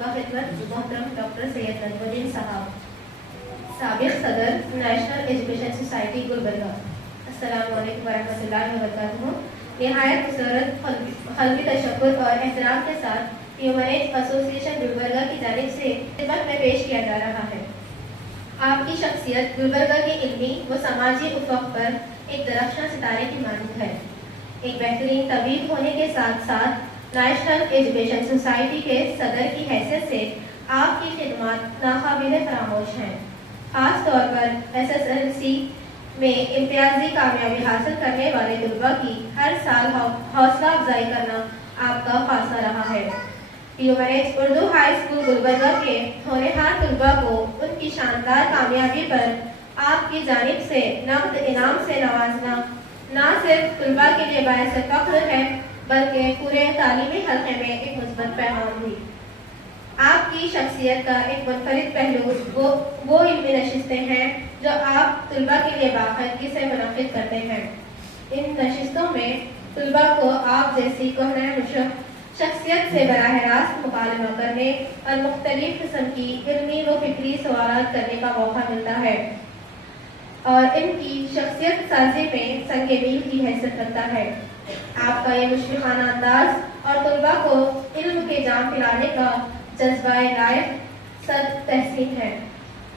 बखिदमत मोहतरम डॉक्टर सैयद नजमुद्दीन साहब, साबिक सदर नेशनल एजुकेशन सोसाइटी गुलबर्गा। अस्सलामु अलैकुम वरहमतुल्लाहि वबरकातुहू। निहायत मुसर्रत क़ल्बी तशक्कुर और एहतराम के साथ ह्यूमन एज एसोसिएशन गुलबर्गा की जानिब से खिदमत में पेश किया जा रहा है। आपकी शख्सियत गुलबर्गा के इल्मी व समाजी उफ़क़ पर एक दरख्शां सितारे की मानद है। एक बेहतरीन तबीब होने के साथ साथ नेशनल एजुकेशन सोसाइटी के सदर की हैसियत से आपकी खिदमत नाकाबिले फरामोश हैं। ख़ास तौर पर SSLC में इम्तियाजी कामयाबी हासिल करने वाले तलबा की हर साल हौसला अफजाई करना आपका फ़ासला रहा है। ह्यूमन एज उर्दू हाई स्कूल गुलबर्गा के होनहार तलबा को उनकी शानदार कामयाबी पर आपकी जानिब से नक़द इनाम से नवाजना न सिर्फ तलबा के लिए बायस फ़ख्र है बल्कि पूरे तालीमी हल्के में एक मुस्बत पैगाम भी। आपकी शख्सियत का एक मुनफरिद पहलू वो इल्मी नशिस्तें हैं जो आप तलबा के लिए बाकायदगी से मुनक़िद करते हैं। इन नशिस्तों में तलबा को आप जैसी कोहना शख्सियत से बराह रास्त मुकालमा करने और मुख्तलिफ किस्म की इल्मी व फिक्री सवालात करने का मौका मिलता है और इनकी शख्सियत साजी में संगे मील की हैसियत रखता है। आपका ये मुशफ़िक़ाना अंदाज और तलबा को इल्म के जाम पिलाने का जज्बा-ए लायक सद तहसीन है।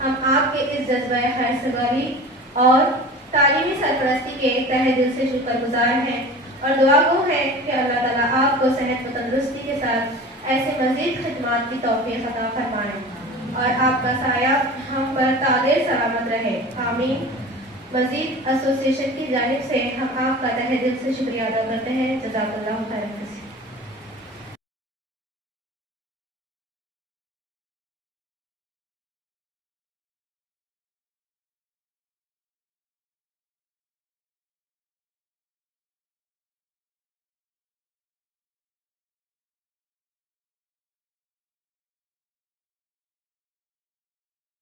हम आपके इस जज्बा-ए खैरसगारी और तालीमी सरपरस्ती के तहे दिल से शुक्रगुजार हैं और दुआ गो हैं कि अल्लाह ताला आपको सेहत व तंदुरुस्ती के साथ ऐसे मज़ीद खिदमात की तौफ़ीक़ अता फरमाएं और आपका साया हम पर तादेर सलामत रहे। आमीन। मज़ीद एसोसिएशन की जानिब से हम आपका तहे दिल से शुक्रिया अदा करते हैं। जज़ाकल्लाहु खैरन।